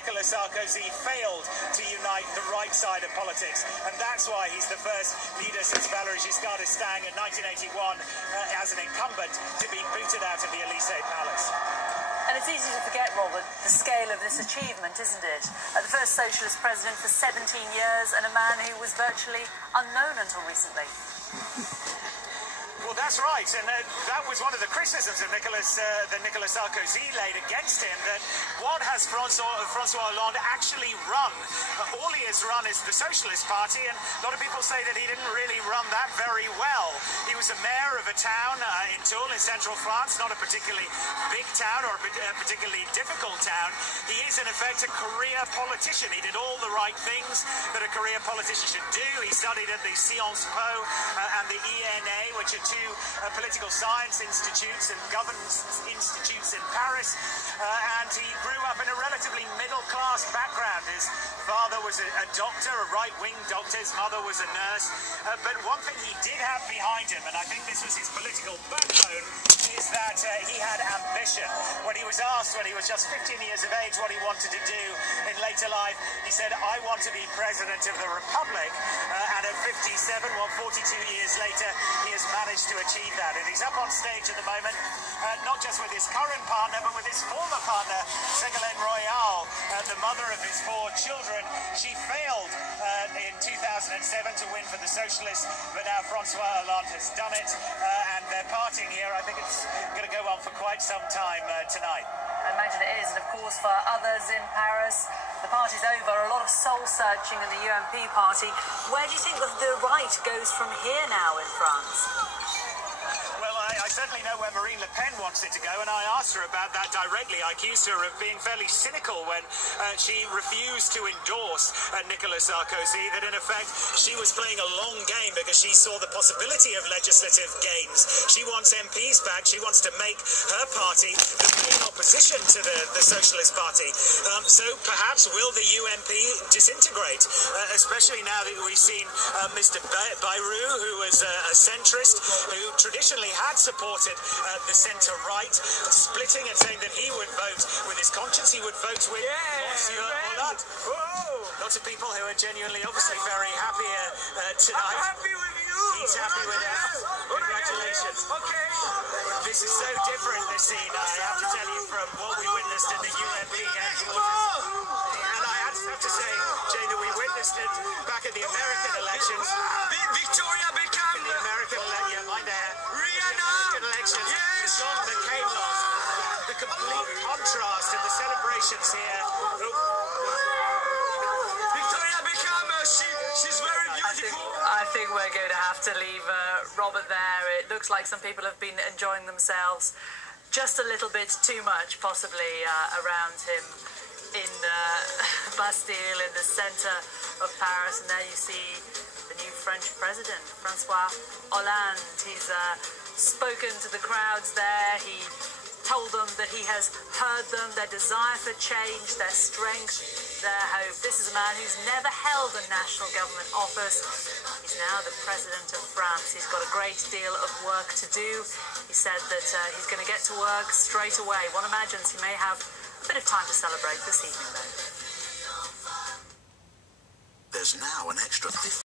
Nicolas Sarkozy failed to unite the right side of politics, and that's why he's the first leader since Valéry Giscard d'Estaing in 1981 as an incumbent to be booted out of the Élysée Palace. And it's easy to forget, Robert, the scale of this achievement, isn't it? The first socialist president for 17 years and a man who was virtually unknown until recently. Well, that's right, and that was one of the criticisms that Nicolas Sarkozy laid against him, that what has François Hollande actually run? All he has run is the Socialist Party, and a lot of people say that he didn't really run that very well. He was a mayor of a town in Toul in central France, not a particularly big town or a particularly difficult town. He is, in effect, a career politician. He did all the right things that a career politician should do. He studied at the Sciences Po and the ENA, which are two political science institutes and governance institutes in Paris, and he grew up in a relatively middle-class background. His father was a doctor, a right-wing doctor, his mother was a nurse, but one thing he did have behind him, and I think this was his political backbone, is that he had ambition. When he was asked when he was just 15 years of age what he wanted to do in later life, he said, "I want to be president of the Republic," and at 57, 42 years later, he has managed to achieve that. And he's up on stage at the moment, not just with his current partner, but with his former partner, Ségolène Royal, the mother of his 4 children. She failed in 2007 to win for the Socialists, but now François Hollande has done it, and they're partying here. I think it's going to go on for quite some time tonight. I imagine it is, and of course for others in Paris, the party's over. A lot of soul-searching in the UMP party. Where do you think the right goes from here now in France? Well, I certainly know where Marine Le Pen wants it to go, and I asked her about that directly. I accused her of being fairly cynical when she refused to endorse Nicolas Sarkozy, that in effect she was playing a long game because she saw the possibility of legislative gains. She wants MPs back. She wants to make her party the main opposition to the Socialist Party. So perhaps will the UMP disintegrate, especially now that we've seen Mr. Bayrou, who was a centrist, who traditionally had supported the centre-right, splitting and saying that he would vote with his conscience, he would vote with Monsieur Hollande. Lots of people who are genuinely, obviously, very happy tonight. I'm happy with you. He's happy with us. Congratulations. Okay. This is so different, this scene, I have to tell you, from what we witnessed in the UMP headquarters. And I have to say, Jane, that we witnessed it back at the American elections. Victoria Beckham. In the American election, mind there. Rihanna. Elections. Yes. John McCain lost. The complete contrast in the celebrations here. Victoria Beckham, she's very beautiful. I think we're going to have to leave Robert there. It looks like some people have been enjoying themselves just a little bit too much, possibly, around him in Bastille, in the centre of Paris. And there you see the new French president, François Hollande. He's spoken to the crowds there. He told them that he has heard them, their desire for change, their strength, their hope. This is a man who's never held a national government office. He's now the president of France. He's got a great deal of work to do. He said that he's going to get to work straight away. One imagines he may have a bit of time to celebrate this evening, though. There's now an extra